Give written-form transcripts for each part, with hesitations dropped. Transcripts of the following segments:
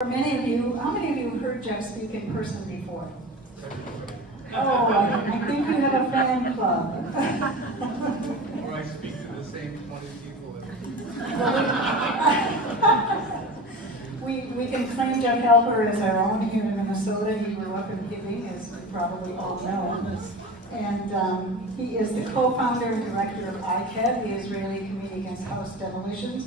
For many of you, how many of you have heard Jeff speak in person before? Oh, I think you have a fan club. Or I speak to the same 20 people. We can claim Jeff Halper as our own here in Minnesota. He grew up in Giving, as you probably all know. And he is the co-founder and director of ICAHD, the Israeli Committee Against House Demolitions.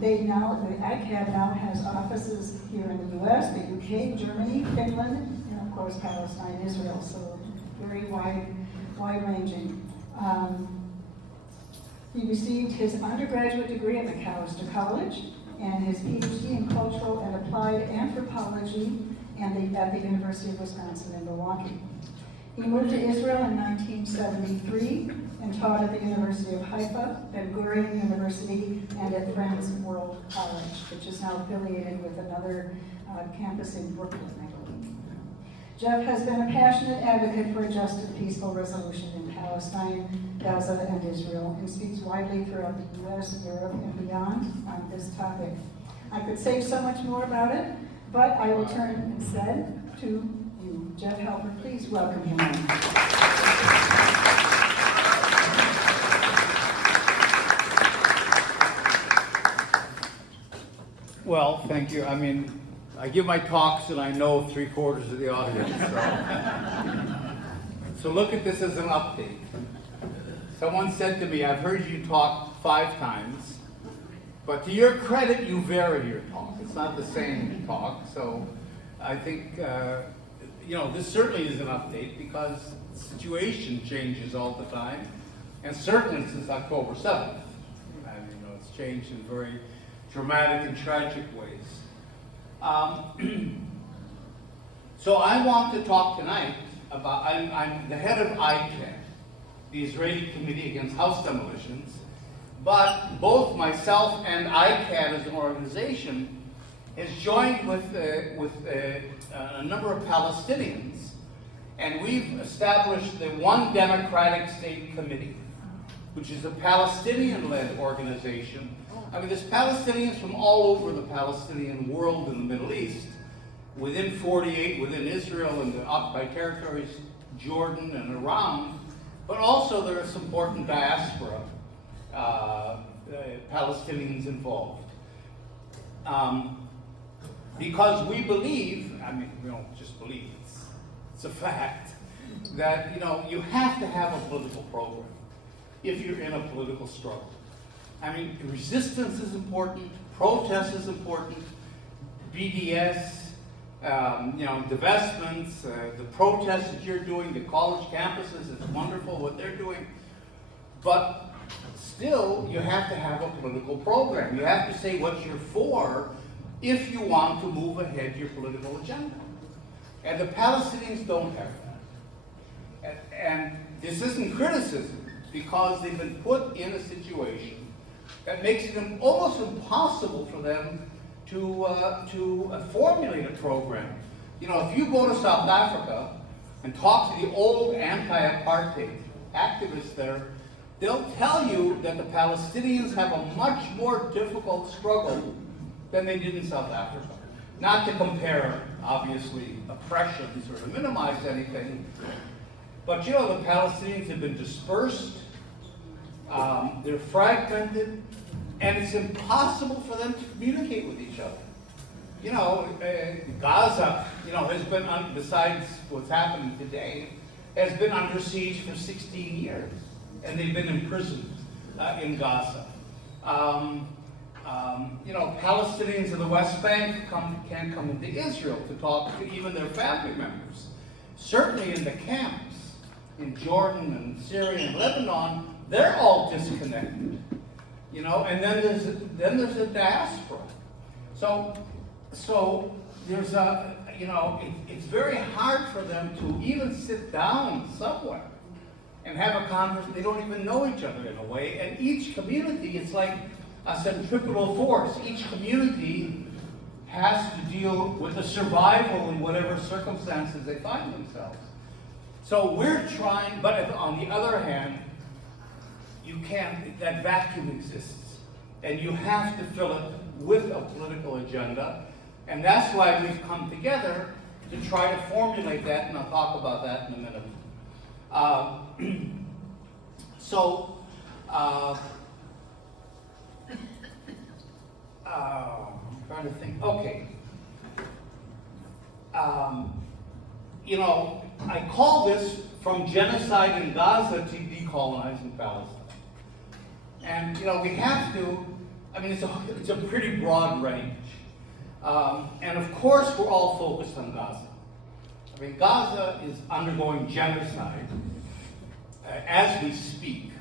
The ICAHD now has offices here in the US, the UK, Germany, Finland, and of course Palestine, Israel, so very wide-ranging. He received his undergraduate degree at Macalester College and his PhD in cultural and applied anthropology at the University of Wisconsin in Milwaukee. He moved to Israel in 1973 and taught at the University of Haifa, Ben Gurion University, and at Friends World College, which is now affiliated with another campus in Brooklyn, I believe. Jeff has been a passionate advocate for a just and peaceful resolution in Palestine, Gaza, and Israel, and speaks widely throughout the US, Europe, and beyond on this topic. I could say so much more about it, but I will turn instead to you. Jeff Halper, please welcome him in. Well, thank you. I mean, I give my talks and I know 3/4 of the audience. So look at this as an update. Someone said to me, I've heard you talk 5 times, but to your credit, you vary your talk. It's not the same talk. So I think, this certainly is an update because the situation changes all the time. And certainly since October 7th, it's changed in very dramatic and tragic ways. So I want to talk tonight about, I'm the head of ICAHD, the Israeli Committee Against House Demolitions, but both myself and ICAHD as an organization has joined with a number of Palestinians, and we've established the One Democratic State Committee, which is a Palestinian-led organization. I mean, there's Palestinians from all over the Palestinian world in the Middle East, within 48, within Israel and the occupied territories, Jordan and Iran, but also there are some important diaspora Palestinians involved. Because we believe, we don't just believe, it's a fact, that you have to have a political program if you're in a political struggle. Resistance is important, protest is important, BDS, divestments, the protests that you're doing, the college campuses, it's wonderful what they're doing, but still you have to have a political program. You have to say what you're for if you want to move ahead your political agenda. And the Palestinians don't have that. And this isn't criticism, because they've been put in a situation that makes it almost impossible for them to formulate a program. If you go to South Africa and talk to the old anti-apartheid activists there, they'll tell you that the Palestinians have a much more difficult struggle than they did in South Africa. Not to compare, obviously, oppressions or to minimize anything, but the Palestinians have been dispersed, they're fragmented, and it's impossible for them to communicate with each other. Gaza, has been, besides what's happening today, has been under siege for 16 years, and they've been imprisoned in Gaza. Palestinians in the West Bank can't come into Israel to talk to even their family members. Certainly in the camps in Jordan and Syria and Lebanon, they're all disconnected. And then there's a diaspora. So there's it's very hard for them to even sit down somewhere and have a conversation. They don't even know each other in a way. And each community, it's like a centripetal force. Each community has to deal with the survival in whatever circumstances they find themselves. So we're trying, but on the other hand, you can't, that vacuum exists. And you have to fill it with a political agenda. And that's why we've come together to try to formulate that, and I'll talk about that in a minute. I'm trying to think. Okay. I call this From Genocide in Gaza to Decolonizing Palestine. And, we have to, it's a pretty broad range. And of course, we're all focused on Gaza. Gaza is undergoing genocide as we speak.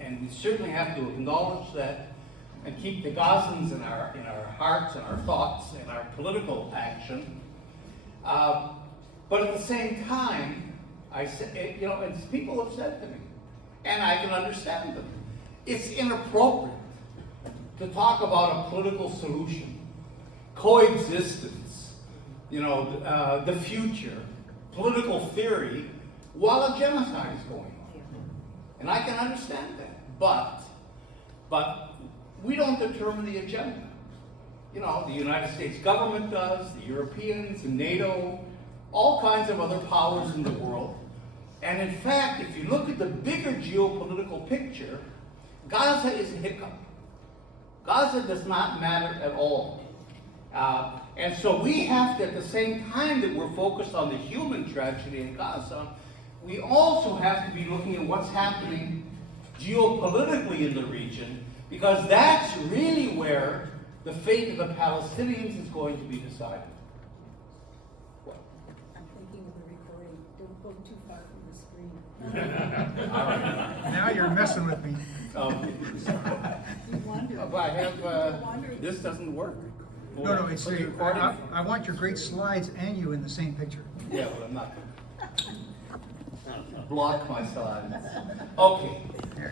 And we certainly have to acknowledge that and keep the Gazans in our hearts and our thoughts and our political action. But at the same time, I say, and people have said to me, and I can understand them, it's inappropriate to talk about a political solution, coexistence, the future, political theory, while a genocide is going on. And I can understand that, but we don't determine the agenda. The United States government does, the Europeans, NATO, all kinds of other powers in the world. And in fact, if you look at the bigger geopolitical picture, Gaza is a hiccup. Gaza does not matter at all. And so we have to, at the same time that we're focused on the human tragedy in Gaza, we also have to be looking at what's happening geopolitically in the region, because that's really where the fate of the Palestinians is going to be decided. I'm thinking of the recording. Don't go too far from the screen. All right. Now you're messing with me. You wonder. But I have, this doesn't work. No, it's Are you recording? I want your great slides and you in the same picture. Yeah, but I'm not. Block my slides. Okay.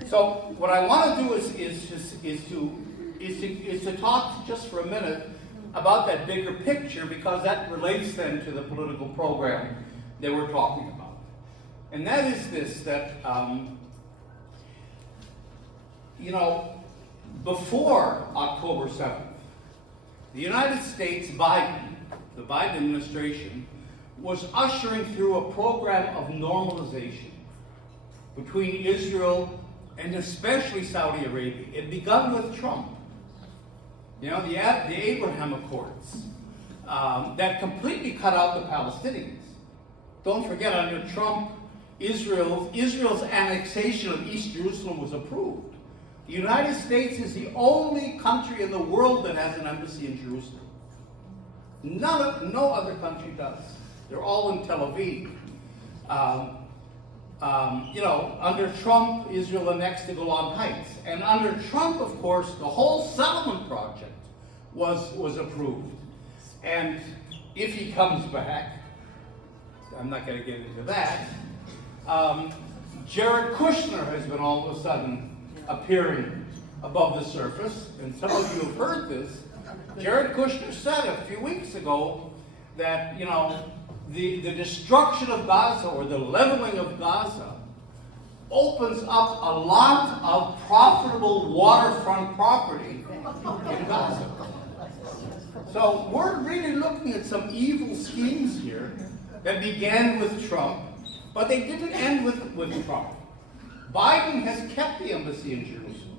So what I want to do is to talk just for a minute about that bigger picture, because that relates then to the political program that we're talking about. And that is this, that before October 7th, the United States, the Biden administration, was ushering through a program of normalization between Israel and especially Saudi Arabia. It began with Trump. The Abraham Accords that completely cut out the Palestinians. Don't forget, under Trump, Israel's annexation of East Jerusalem was approved. The United States is the only country in the world that has an embassy in Jerusalem. No other country does. They're all in Tel Aviv. Under Trump, Israel annexed the Golan Heights. And under Trump, of course, the whole settlement project was approved. And if he comes back, I'm not going to get into that, Jared Kushner has been all of a sudden appearing above the surface. And some of you have heard this. Jared Kushner said a few weeks ago that, the destruction of Gaza, or the leveling of Gaza, opens up a lot of profitable waterfront property in Gaza. So we're really looking at some evil schemes here that began with Trump, but they didn't end with Trump. Biden has kept the embassy in Jerusalem.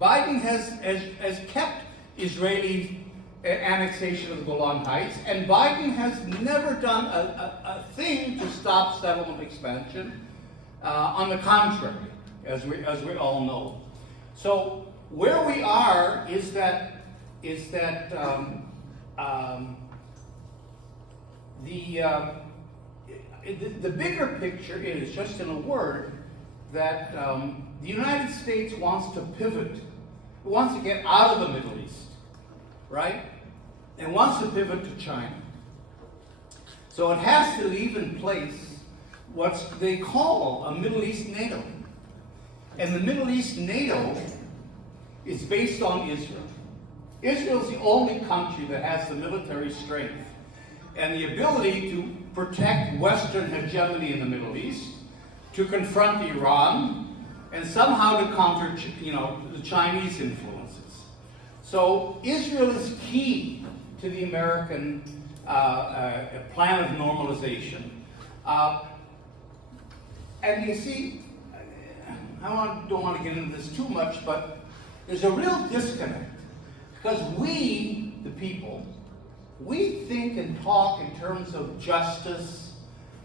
Biden has kept Israeli annexation of the Golan Heights, and Biden has never done a thing to stop settlement expansion. On the contrary, as we all know. So where we are is that the bigger picture is, just in a word, that the United States wants to pivot, wants to get out of the Middle East, right? And wants to pivot to China. So it has to leave in place what they call a Middle East NATO. And the Middle East NATO is based on Israel. Israel is the only country that has the military strength and the ability to protect Western hegemony in the Middle East, to confront Iran, and somehow to counter, the Chinese influences. So Israel is key to the American plan of normalization. And you see, don't want to get into this too much, but there's a real disconnect. Because we, the people, we think and talk in terms of justice,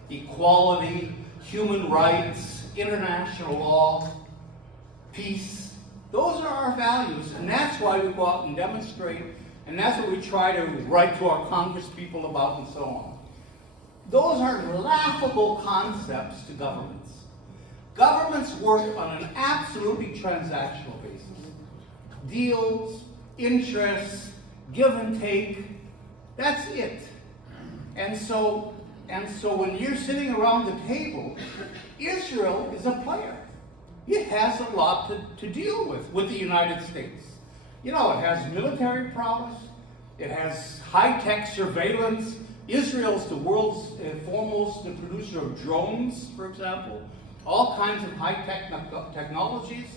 equality, human rights, international law, peace. Those are our values, and that's why we go out and demonstrate, and that's what we try to write to our Congress people about and so on. Those are laughable concepts to governments. Governments work on an absolutely transactional basis. Deals, interests, give and take, that's it. And so when you're sitting around the table, Israel is a player. It has a lot to deal with the United States. You know, it has military prowess, it has high-tech surveillance. Israel's the world's foremost producer of drones, for example, all kinds of high-tech technologies.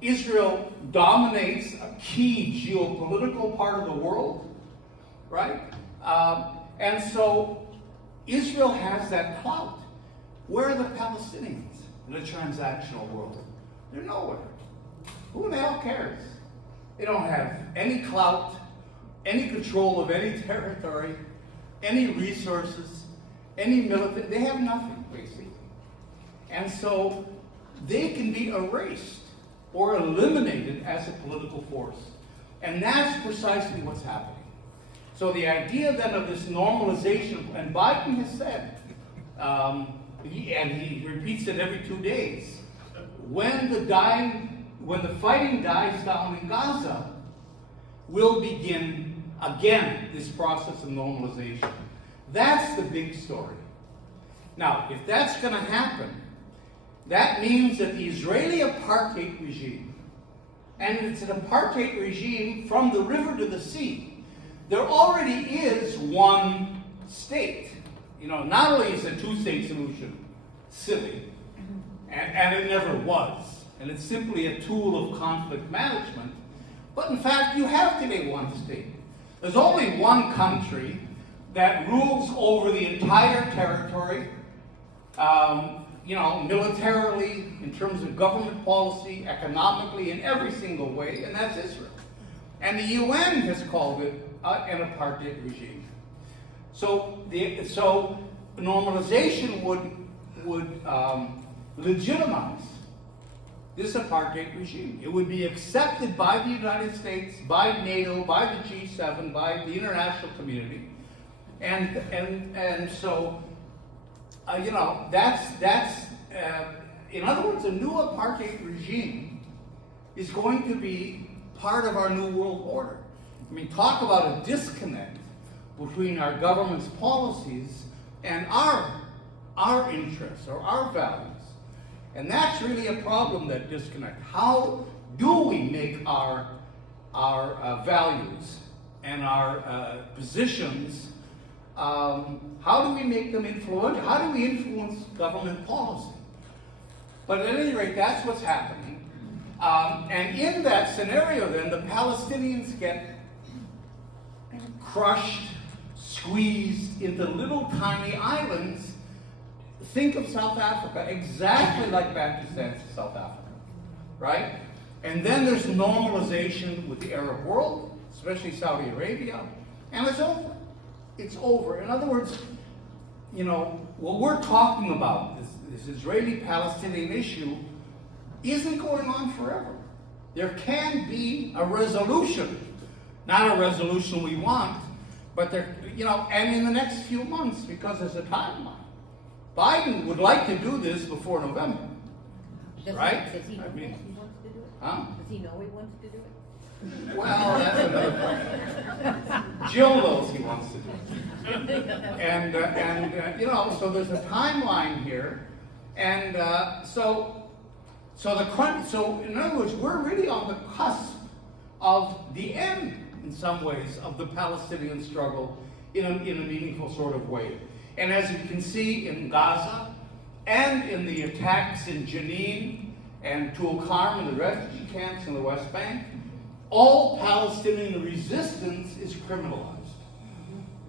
Israel dominates a key geopolitical part of the world, right? And so Israel has that clout. Where are the Palestinians in the transactional world? They're nowhere. Who the hell cares? They don't have any clout, any control of any territory, any resources, any military. They have nothing, basically. And so they can be erased or eliminated as a political force. And that's precisely what's happening. So the idea then of this normalization, and Biden has said, and he repeats it every 2 days, when the fighting dies down in Gaza, we'll begin again this process of normalization. That's the big story. Now, if that's going to happen, that means that the Israeli apartheid regime, and it's an apartheid regime from the river to the sea, there already is one state. You know, not only is a two-state solution silly, and it never was, and it's simply a tool of conflict management, but in fact you have today one state. There's only one country that rules over the entire territory, you know, militarily, in terms of government policy, economically, in every single way, and that's Israel. And the UN has called it an apartheid regime. So normalization would legitimize this apartheid regime. It would be accepted by the United States, by NATO, by the G7, by the international community, and so you know, that's in other words, a new apartheid regime is going to be part of our new world order. I mean, talk about a disconnect between our government's policies and our interests or our values. And that's really a problem, that disconnect. How do we make our values and our positions, how do we make them influential? How do we influence government policy? But at any rate, that's what's happening. And in that scenario then, the Palestinians get crushed, squeezed into little tiny islands. Think of South Africa, exactly like Pakistan's South Africa, right? And then there's normalization with the Arab world, especially Saudi Arabia, and it's over. It's over. In other words, you know, what we're talking about, this Israeli-Palestinian issue, isn't going on forever. There can be a resolution, not a resolution we want, but there, you know, and in the next few months, because there's a timeline. Biden would like to do this before November, right? Does he know I mean, he wants to do it? huh? Does he know he wants to do it? Well, that's another question. Jill knows he wants to do it. And you know, so there's a timeline here, and so in other words, we're really on the cusp of the end, in some ways, of the Palestinian struggle in a meaningful sort of way. And as you can see in Gaza, and in the attacks in Jenin and Tulkarm and the refugee camps in the West Bank, all Palestinian resistance is criminalized.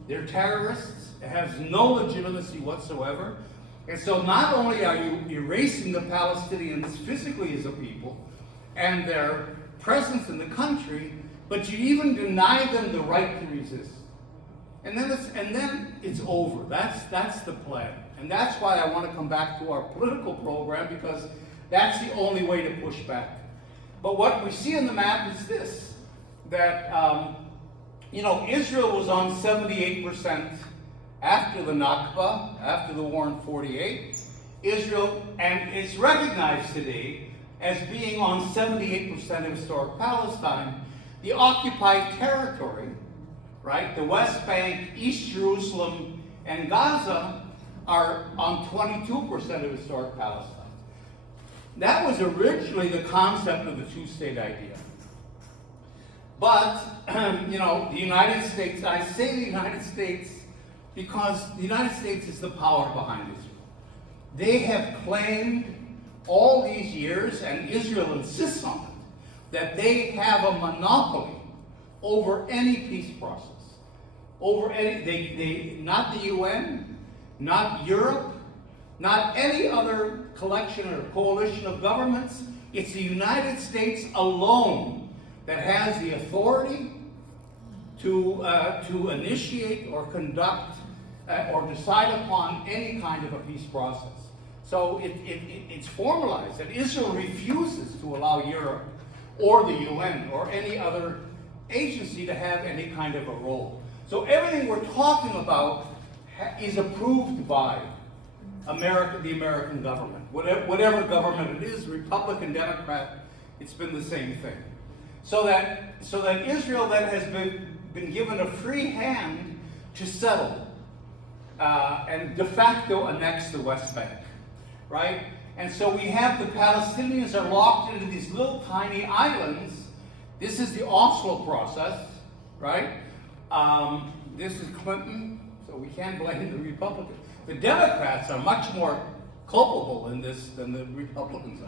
They're terrorists, it has no legitimacy whatsoever. And so not only are you erasing the Palestinians physically as a people and their presence in the country, but you even deny them the right to resist. And then it's over. That's the plan. And that's why I want to come back to our political program, because that's the only way to push back. But what we see in the map is this, that Israel was on 78% after the Nakba, after the war in 48. Israel, and is recognized today as being on 78% of historic Palestine. The occupied territory, right, the West Bank, East Jerusalem, and Gaza are on 22% of historic Palestine. That was originally the concept of the two-state idea. But, the United States, I say the United States because the United States is the power behind Israel. They have claimed all these years, and Israel insists on it, that they have a monopoly over any peace process. Over any, not the UN, not Europe, not any other collection or coalition of governments. It's the United States alone that has the authority to initiate or conduct or decide upon any kind of a peace process. So it's formalized that Israel refuses to allow Europe or the UN or any other agency to have any kind of a role. So everything we're talking about is approved by the American government. Whatever government it is, Republican, Democrat, it's been the same thing. So that Israel then has been given a free hand to settle and de facto annex the West Bank, right? And so we have the Palestinians are locked into these little tiny islands. This is the Oslo process, right? This is Clinton, so we can't blame the Republicans. The Democrats are much more culpable in this than the Republicans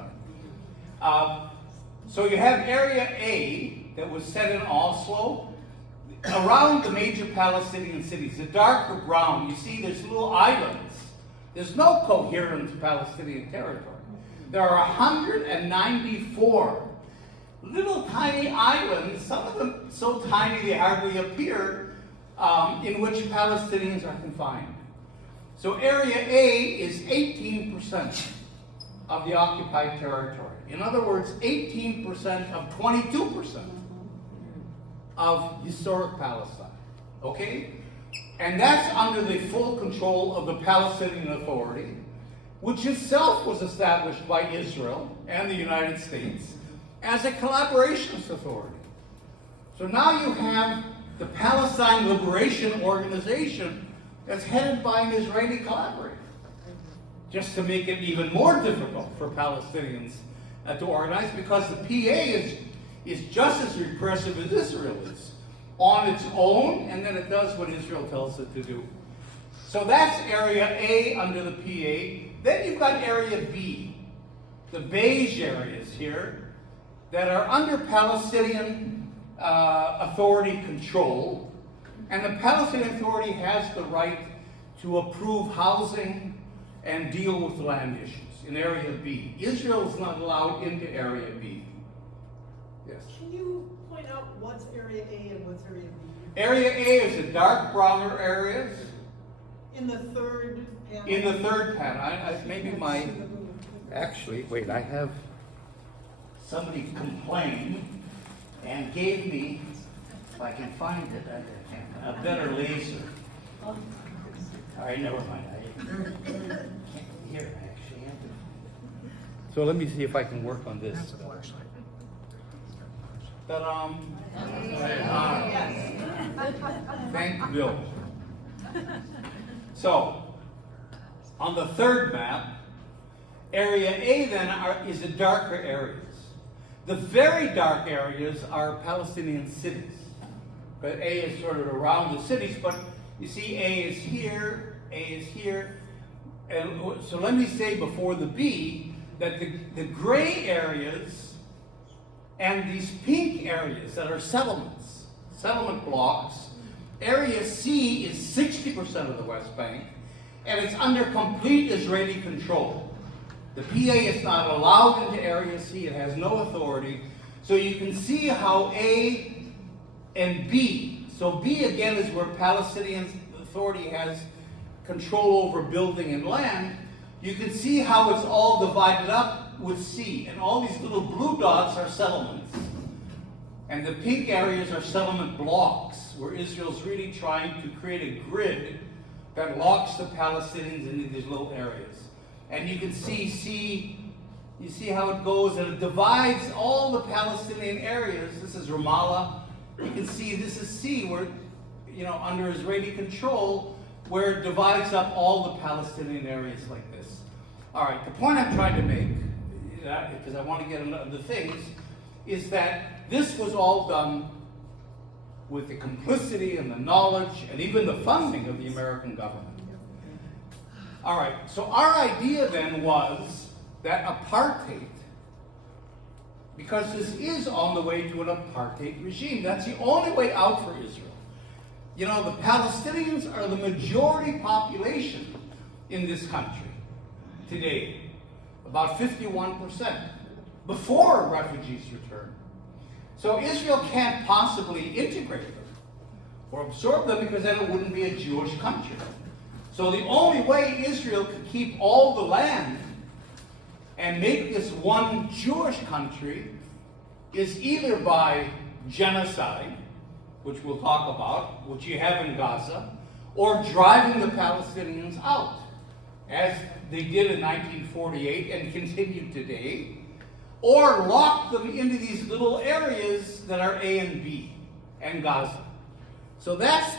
are. So you have Area A that was set in Oslo around the major Palestinian cities. The darker brown, you see there's little islands. There's no coherent Palestinian territory. There are 194 little tiny islands, some of them so tiny they hardly appear, in which Palestinians are confined. So Area A is 18% of the occupied territory. In other words, 18% of 22% of historic Palestine. Okay? And that's under the full control of the Palestinian Authority, which itself was established by Israel and the United States as a collaborationist authority. So now you have the Palestine Liberation Organization that's headed by an Israeli collaborator, just to make it even more difficult for Palestinians to organize, because the PA is just as repressive as Israel is on its own, and then it does what Israel tells it to do. So that's Area A under the PA. Then you've got Area B, the beige areas here, that are under Palestinian Authority control, and the Palestinian Authority has the right to approve housing and deal with land issues in Area B. Israel is not allowed into Area B. Yes? Can you point out what's Area A and what's Area B? Area A is the dark browner areas. In the third panel? In the third panel. Maybe my... Actually, wait, I have... Somebody complained and gave me, if I can find it, a better laser. All right, never mind. I can't hear, actually. So let me see if I can work on this. That's a flashlight. Ta-da! Thank you, Bill. So, on the third map, Area A then is the darker areas. The very dark areas are Palestinian cities. But A is sort of around the cities, but you see A is here, A is here. And so let me say before the B that the gray areas And these pink areas that are settlements, settlement blocks, Area C is 60% of the West Bank, and it's under complete Israeli control. The PA is not allowed into Area C, it has no authority. So you can see how A and B, so B again is where Palestinian Authority has control over building and land. You can see how it's all divided up with C, and all these little blue dots are settlements. And the pink areas are settlement blocks, where Israel's really trying to create a grid that locks the Palestinians into these little areas. And you can see you see how it goes, and it divides all the Palestinian areas. This is Ramallah. You can see this is C, where, under Israeli control, where it divides up all the Palestinian areas like this. All right, the point I'm trying to make, because I want to get into the things, is that this was all done with the complicity and the knowledge and even the funding of the American government. All right, so our idea then was that apartheid, because this is on the way to an apartheid regime, that's the only way out for Israel. The Palestinians are the majority population in this country today, about 51%, before refugees return. So Israel can't possibly integrate them or absorb them, because then it wouldn't be a Jewish country. So the only way Israel could keep all the land and make this one Jewish country is either by genocide, which we'll talk about, which you have in Gaza, or driving the Palestinians out, as they did in 1948 and continue today, or lock them into these little areas that are A and B and Gaza. So that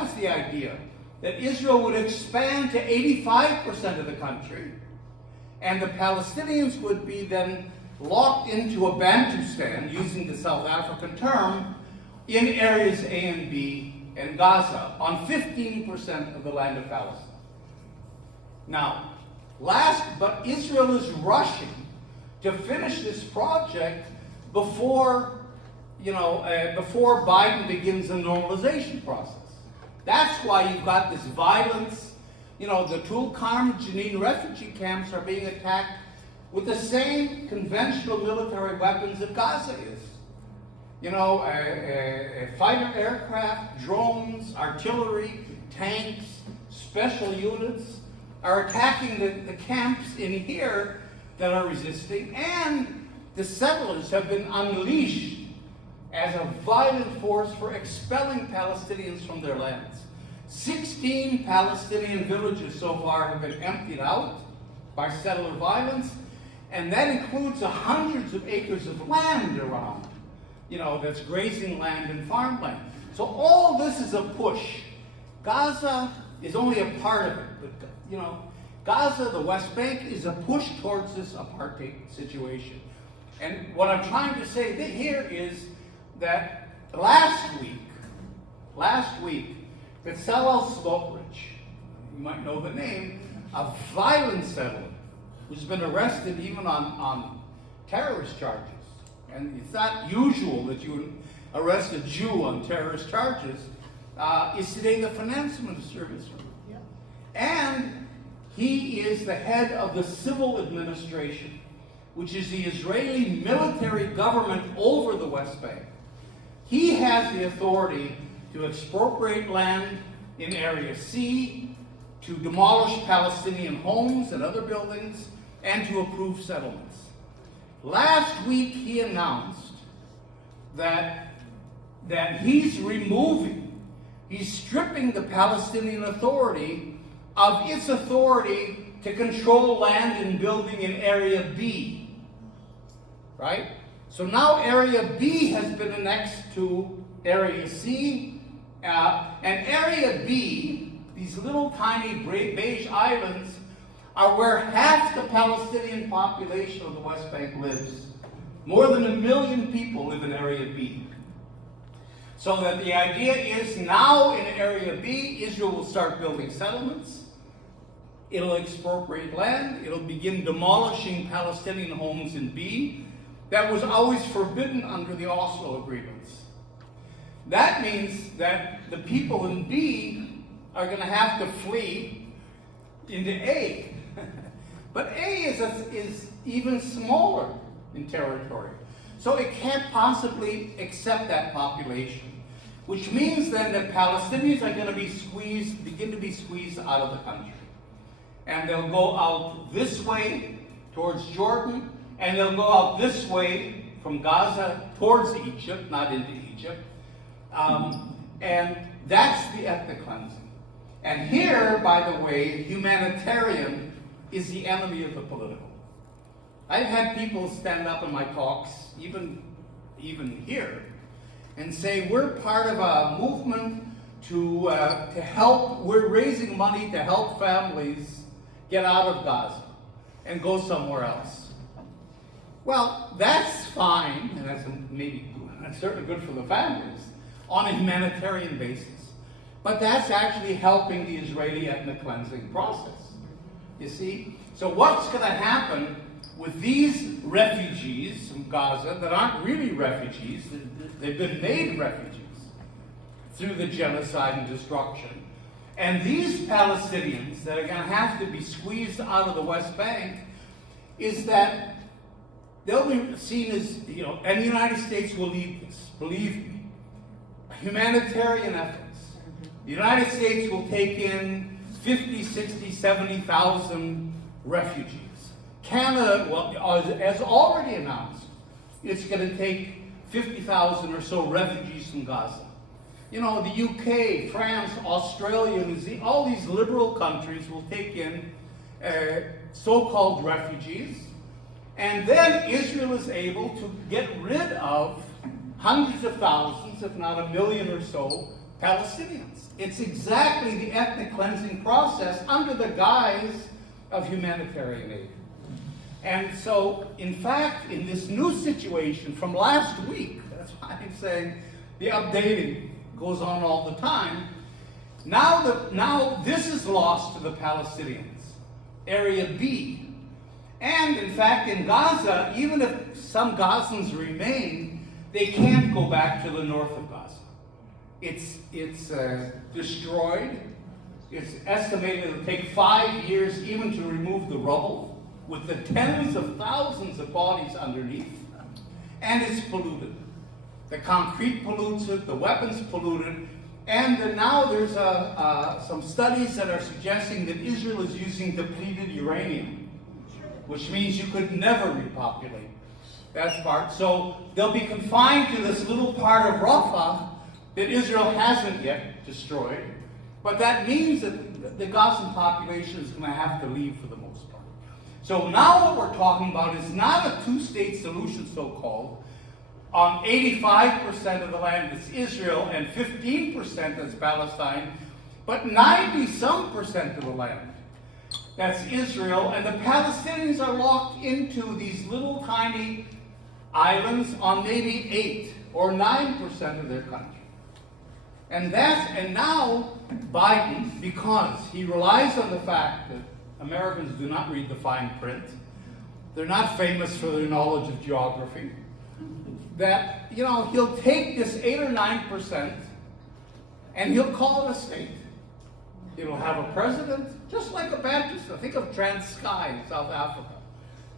was the idea, that Israel would expand to 85% of the country, and the Palestinians would be then locked into a Bantustan, using the South African term, in areas A and B and Gaza, on 15% of the land of Palestine. Now, but Israel is rushing to finish this project before Biden begins the normalization process. That's why you've got this violence. The Tulkarm, Jenin refugee camps are being attacked with the same conventional military weapons that Gaza is. Fighter aircraft, drones, artillery, tanks, special units are attacking the camps in here that are resisting, and the settlers have been unleashed as a violent force for expelling Palestinians from their lands. 16 Palestinian villages so far have been emptied out by settler violence, and that includes hundreds of acres of land around, that's grazing land and farmland. So all this is a push. Gaza is only a part of it, but Gaza, the West Bank, is a push towards this apartheid situation. And what I'm trying to say here is that last week, Bezalel Smotrich, you might know the name, a violent settler who's been arrested even on terrorist charges. And it's not usual that you arrest a Jew on terrorist charges, is today the finance minister of Israel. Yeah. And he is the head of the civil administration, which is the Israeli military government over the West Bank. He has the authority to expropriate land in Area C, to demolish Palestinian homes and other buildings, and to approve settlements. Last week he announced that he's stripping the Palestinian Authority of its authority to control land and building in Area B. Right? So now Area B has been annexed to Area C, and Area B, these little tiny beige islands, are where half the Palestinian population of the West Bank lives. More than 1 million people live in Area B. So that the idea is now in Area B, Israel will start building settlements. It'll expropriate land. It'll begin demolishing Palestinian homes in B. that was always forbidden under the Oslo agreements. That means that the people in B are going to have to flee into A. But A is even smaller in territory. So it can't possibly accept that population, which means then that Palestinians are going to begin to be squeezed out of the country. And they'll go out this way towards Jordan, and they'll go out this way from Gaza towards Egypt, not into Egypt. And that's the ethnic cleansing. And here, by the way, humanitarian is the enemy of the political. I've had people stand up in my talks, even here, and say we're part of a movement to help. We're raising money to help families get out of Gaza and go somewhere else. Well, that's fine, and that's certainly good for the families on a humanitarian basis. But that's actually helping the Israeli ethnic cleansing process. You see? So what's going to happen with these refugees from Gaza that aren't really refugees? They've been made refugees through the genocide and destruction. And these Palestinians that are going to have to be squeezed out of the West Bank is that they'll be seen as, and the United States will lead this, believe me. Humanitarian efforts. The United States will take in 50, 60, 70,000 refugees. Canada, has already announced it's going to take 50,000 or so refugees from Gaza. The UK, France, Australia, New Zealand, all these liberal countries will take in so-called refugees. And then Israel is able to get rid of hundreds of thousands, if not 1 million or so, Palestinians. It's exactly the ethnic cleansing process under the guise of humanitarian aid. And so, in fact, in this new situation from last week, that's why I'm saying the updating goes on all the time. Now this is lost to the Palestinians, Area B. And in fact, in Gaza, even if some Gazans remain, they can't go back to the north of Gaza. It's destroyed. It's estimated it'll take 5 years even to remove the rubble, with the tens of thousands of bodies underneath. And it's polluted. The concrete pollutes it, the weapons pollute it, and now there's some studies that are suggesting that Israel is using depleted uranium, which means you could never repopulate that part. So they'll be confined to this little part of Rafah that Israel hasn't yet destroyed, but that means that the Gazan population is going to have to leave for the most part. So now what we're talking about is not a two-state solution, so-called. 85% of the land is Israel and 15% is Palestine, but 90-some% of the land that's Israel, and the Palestinians are locked into these little tiny islands on maybe 8 or 9% of their country. And now Biden, because he relies on the fact that Americans do not read the fine print, they're not famous for their knowledge of geography, that, he'll take this 8 or 9% and he'll call it a state. It'll have a president, just like a Baptist. Think of Transkei in South Africa.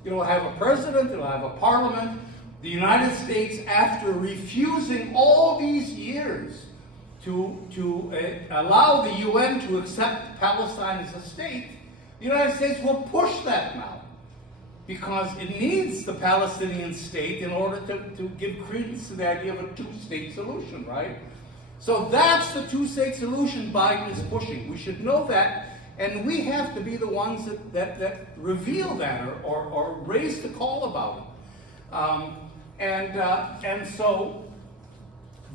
It'll have a president, it'll have a parliament. The United States, after refusing all these years to allow the UN to accept Palestine as a state, the United States will push that now, because it needs the Palestinian state in order to give credence to the idea of a two-state solution, right? So that's the two-state solution Biden is pushing. We should know that, and we have to be the ones that reveal that or raise the call about it. And so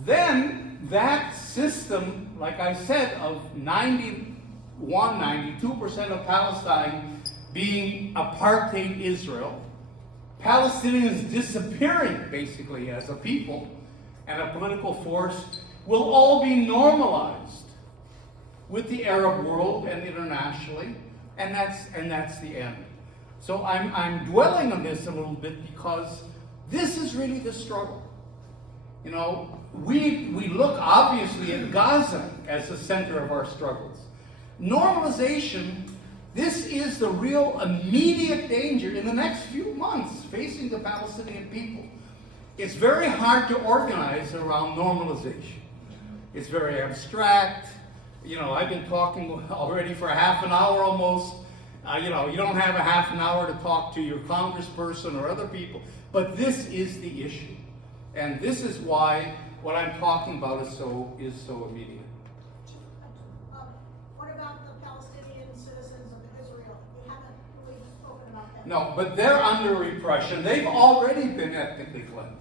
then that system, like I said, of 92% of Palestine being apartheid Israel, Palestinians disappearing basically as a people and a political force, will all be normalized with the Arab world and internationally, and that's the end. So I'm dwelling on this a little bit because This is really the struggle. You know, we look obviously at Gaza as the center of our struggles. Normalization, this is the real immediate danger in the next few months facing the Palestinian people. It's very hard to organize around normalization. It's very abstract. You know, I've been talking already for half an hour almost. You know, you don't have a half an hour to talk to your congressperson or other people, but this is the issue. And this is why what I'm talking about is so immediate. What about the Palestinian citizens of Israel? We haven't really spoken about that. No, but they're under repression. They've already been ethnically cleansed.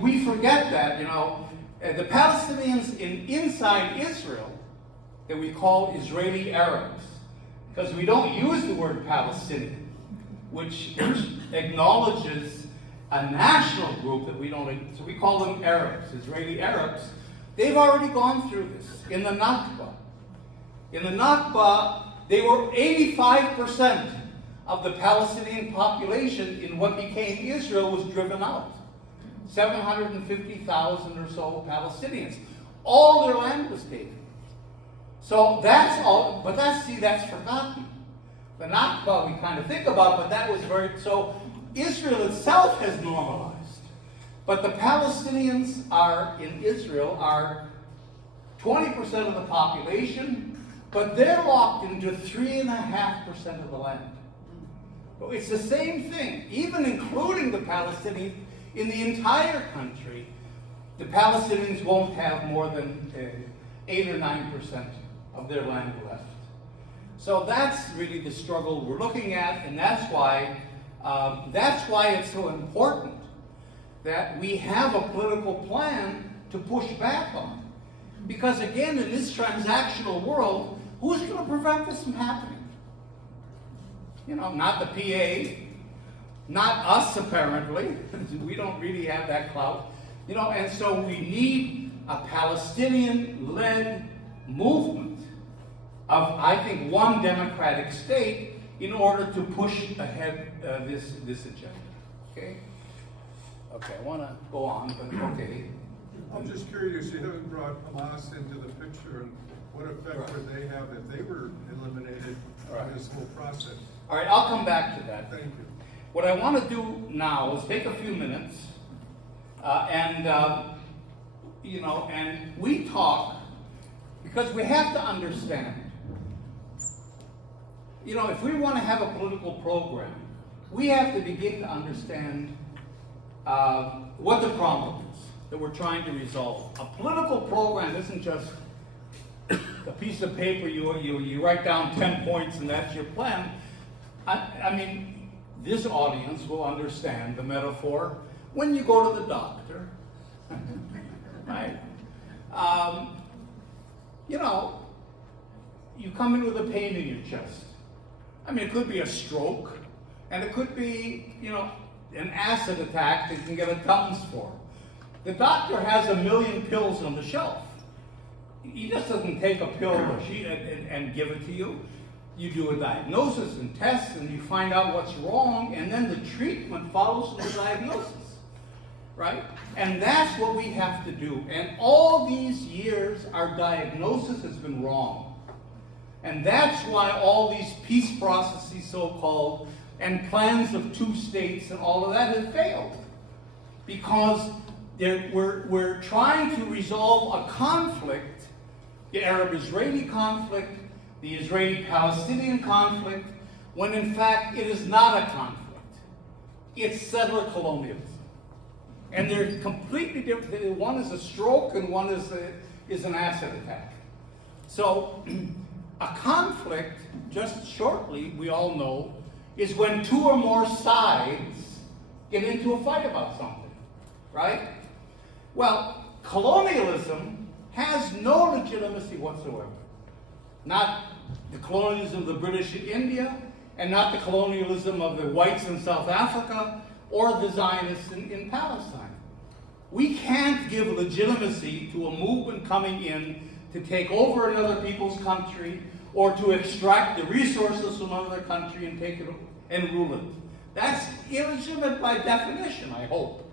We forget that, you know. The Palestinians inside Israel, that we call Israeli Arabs, because we don't use the word Palestinian, which acknowledges a national group that we don't, so we call them Arabs, Israeli Arabs. They've already gone through this in the Nakba. In the Nakba, they were 85% of the Palestinian population in what became Israel was driven out. 750,000 or so Palestinians. All their land was taken. So that's all, but that's forgotten. The Nakba we kind of think about, but that was so Israel itself has normalized. But the Palestinians in Israel are 20% of the population, but they're locked into 3.5% of the land. So it's the same thing, even including the Palestinians. In the entire country, the Palestinians won't have more than 8 or 9% of their land left. So that's really the struggle we're looking at, and that's why it's so important that we have a political plan to push back on. Because again, in this transactional world, who's going to prevent this from happening? You know, not the PA. Not us, apparently. We don't really have that clout. You know, and so we need a Palestinian-led movement of, I think, one democratic state in order to push ahead this agenda. Okay? Okay, I want to go on, but okay. I'm just curious, you haven't brought Hamas into the picture, and what effect would they have if they were eliminated in this whole process? All right, I'll come back to that. Thank you. What I want to do now is take a few minutes you know, and we talk because we have to understand, you know, if we want to have a political program, we have to begin to understand what the problem is that we're trying to resolve. A political program isn't just a piece of paper you write down 10 points and that's your plan. I mean, this audience will understand the metaphor when you go to the doctor, right? You know, you come in with a pain in your chest. I mean, it could be a stroke, and it could be, you know, an acid attack that you can get a Tums for. The doctor has 1 million pills on the shelf. He just doesn't take a pill or sheet and give it to you. You do a diagnosis and tests, and you find out what's wrong, and then the treatment follows the diagnosis, right? And that's what we have to do. And all these years, our diagnosis has been wrong. And that's why all these peace processes, so-called, and plans of 2 states and all of that have failed. Because we're trying to resolve a conflict, the Arab-Israeli conflict, the Israeli-Palestinian conflict, when in fact it is not a conflict. It's settler colonialism. And they're completely different. One is a stroke and one is an acid attack. So a conflict, just shortly, we all know, is when 2 or more sides get into a fight about something, right? Well, colonialism has no legitimacy whatsoever. Not the colonialism of the British in India, and not the colonialism of the whites in South Africa, or the Zionists in Palestine. We can't give legitimacy to a movement coming in to take over another people's country, or to extract the resources from another country and take it and rule it. That's illegitimate by definition, I hope.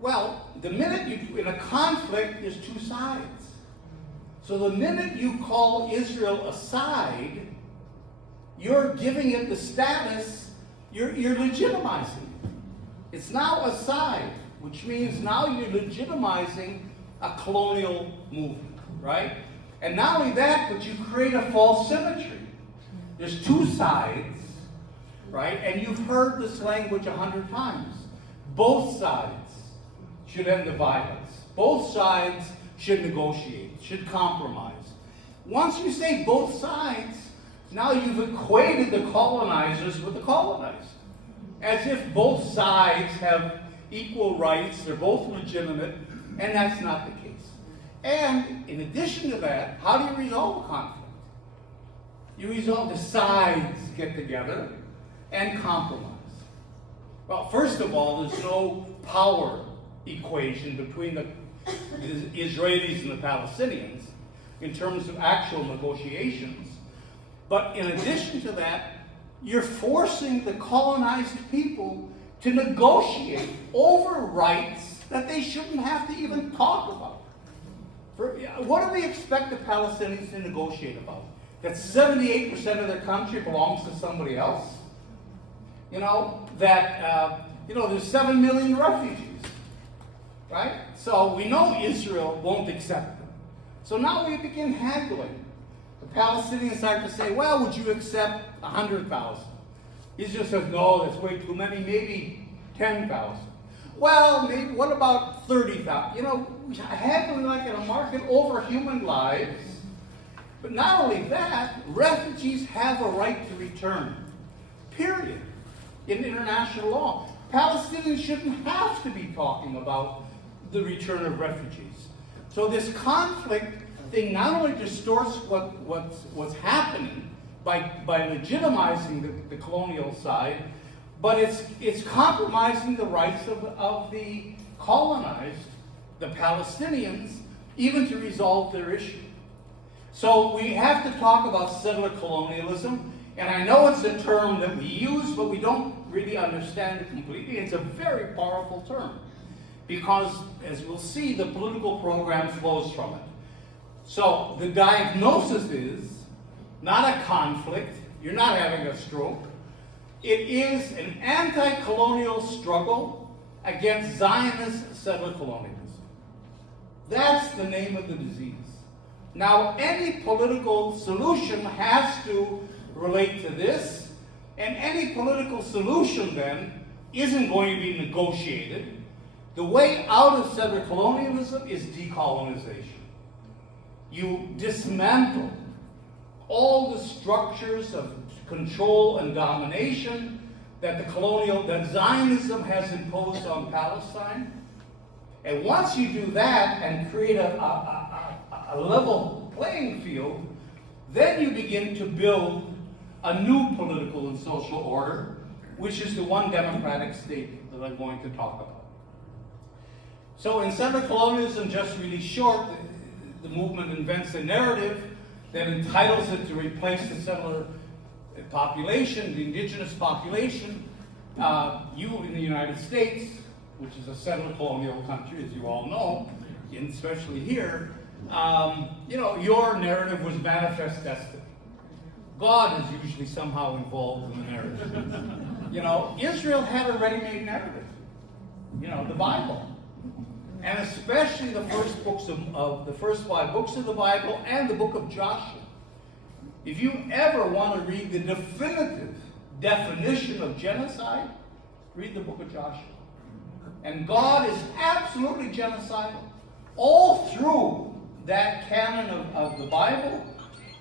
Well, the minute in a conflict, there's two sides. So the minute you call Israel a side, you're giving it the status, you're legitimizing it. It's now a side, which means now you're legitimizing a colonial movement, right? And not only that, but you create a false symmetry. There's two sides, right? And you've heard this language 100 times. Both sides should end the violence. Both sides should negotiate, should compromise. Once you say both sides, now you've equated the colonizers with the colonized. As if both sides have equal rights, they're both legitimate, and that's not the case. And in addition to that, how do you resolve a conflict? You resolve the sides get together and compromise. Well, first of all, there's no power equation between the Israelis and the Palestinians in terms of actual negotiations. But in addition to that, you're forcing the colonized people to negotiate over rights that they shouldn't have to even talk about. What do we expect the Palestinians to negotiate about? That 78% of their country belongs to somebody else? You know, that, there's 7 million refugees, right? So we know Israel won't accept them. So now we begin haggling. The Palestinians start to say, well, would you accept 100,000? Israel says, no, that's way too many, maybe 10,000. Well, maybe, what about 30,000? You know, haggling like in a market over human lives. But not only that, refugees have a right to return, period, in international law. Palestinians shouldn't have to be talking about the return of refugees. So this conflict thing not only distorts what's happening by legitimizing the colonial side, but it's compromising the rights of the colonized, the Palestinians, even to resolve their issue. So we have to talk about settler colonialism, and I know it's a term that we use, but we don't really understand it completely. It's a very powerful term, because as we'll see, the political program flows from it. So the diagnosis is not a conflict, you're not having a stroke. It is an anti-colonial struggle against Zionist settler colonialism. That's the name of the disease. Now, any political solution has to relate to this, and any political solution then isn't going to be negotiated. The way out of settler colonialism is decolonization. You dismantle all the structures of control and domination that Zionism has imposed on Palestine. And once you do that and create a level playing field, then you begin to build a new political and social order, which is the one democratic state that I'm going to talk about. So in settler colonialism, just really short, the movement invents a narrative that entitles it to replace the settler population, the indigenous population. You in the United States, which is a settler colonial country, as you all know, and especially here, your narrative was manifest destiny. God is usually somehow involved in the narrative. Israel had a ready-made narrative. The Bible. And especially the first first 5 books of the Bible and the book of Joshua. If you ever want to read the definitive definition of genocide, read the book of Joshua. And God is absolutely genocidal. All through that canon of the Bible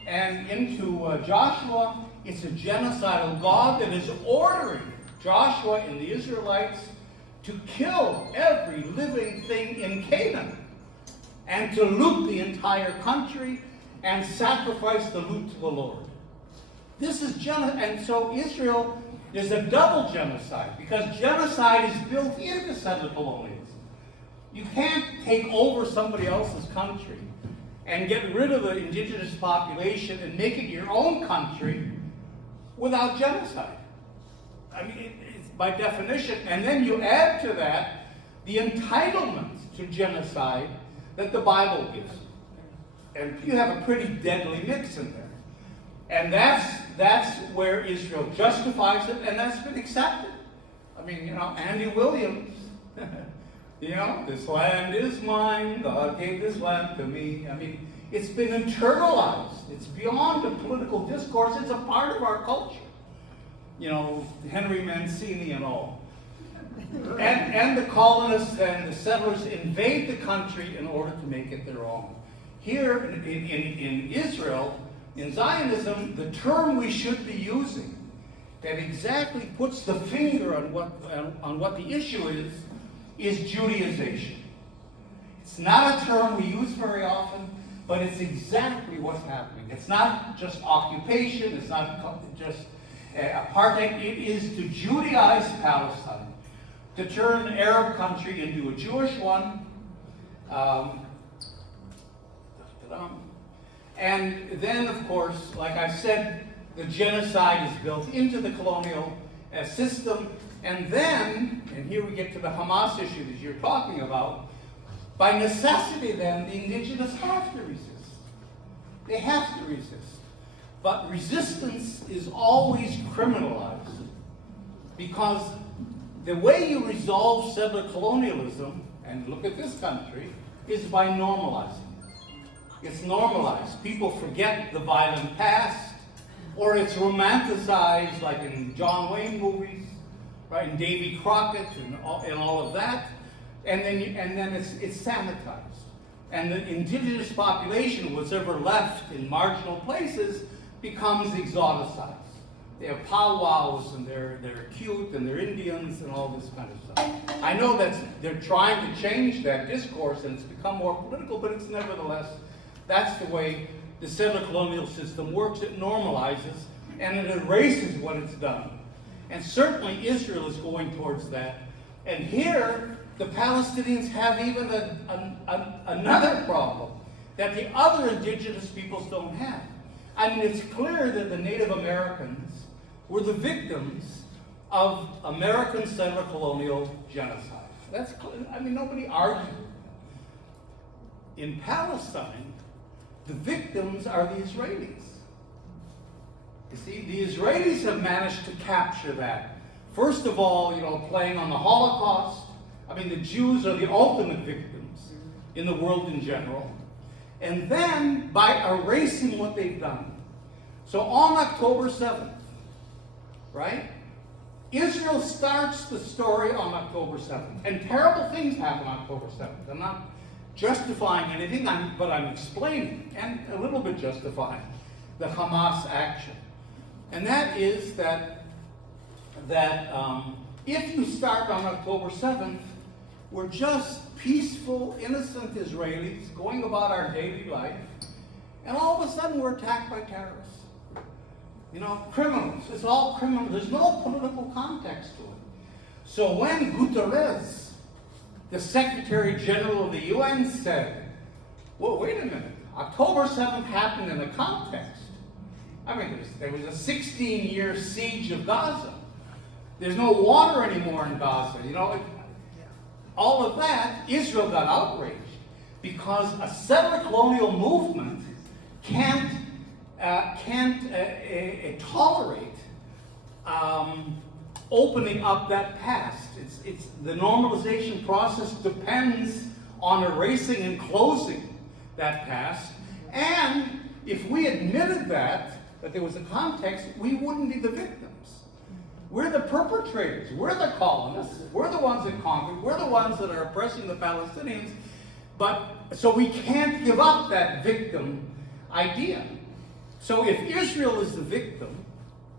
and into Joshua, it's a genocidal God that is ordering Joshua and the Israelites to kill every living thing in Canaan and to loot the entire country and sacrifice the loot to the Lord. This is genocide. And so Israel is a double genocide, because genocide is built into settler colonialism. You can't take over somebody else's country and get rid of the indigenous population and make it your own country without genocide. I mean, it's by definition, and then you add to that the entitlement to genocide that the Bible gives. And you have a pretty deadly mix in there. And that's where Israel justifies it, and that's been accepted. I mean, Andy Williams, this land is mine, God gave this land to me. I mean, it's been internalized. It's beyond a political discourse. It's a part of our culture. Henry Mancini and all. And the colonists and the settlers invade the country in order to make it their own. Here in Israel, in Zionism, the term we should be using that exactly puts the finger on what the issue is Judaization. It's not a term we use very often, but it's exactly what's happening. It's not just occupation, it's not just apartheid, it is to Judaize Palestine, to turn an Arab country into a Jewish one. And then, of course, like I said, the genocide is built into the colonial system. And then, and here we get to the Hamas issue that you're talking about, by necessity then, the indigenous have to resist. They have to resist. But resistance is always criminalized, because the way you resolve settler colonialism, and look at this country, is by normalizing it. It's normalized. People forget the violent past, or it's romanticized, like in John Wayne movies, right, and Davy Crockett and all of that, and then it's sanitized. And the indigenous population, what's ever left in marginal places, becomes exoticized. They have powwows, and they're cute, and they're Indians, and all this kind of stuff. I know they're trying to change that discourse, and it's become more political, but it's nevertheless, that's the way the settler colonial system works. It normalizes, and it erases what it's done. And certainly Israel is going towards that. And here, the Palestinians have even another problem that the other indigenous peoples don't have. I mean, it's clear that the Native Americans were the victims of American settler colonial genocide. That's clear. I mean, nobody argues. In Palestine, the victims are the Israelis. You see, the Israelis have managed to capture that. First of all, playing on the Holocaust. I mean, the Jews are the ultimate victims in the world in general. And then by erasing what they've done. So on October 7th, right? Israel starts the story on October 7th. And terrible things happen on October 7th. I'm not justifying anything, but I'm explaining, and a little bit justifying, the Hamas action. And that is that if you start on October 7th, we're just peaceful, innocent Israelis going about our daily life, and all of a sudden we're attacked by terrorists. Criminals. It's all criminal. There's no political context to it. So when Guterres, the Secretary General of the UN, said, well, wait a minute, October 7th happened in a context. I mean, there was a 16-year siege of Gaza. There's no water anymore in Gaza. All of that, Israel got outraged because a settler colonial movement can't tolerate opening up that past. It's the normalization process depends on erasing and closing that past. And if we admitted that there was a context, we wouldn't be the victims. We're the perpetrators. We're the colonists. We're the ones that conquered. We're the ones that are oppressing the Palestinians. So we can't give up that victim idea. So if Israel is the victim,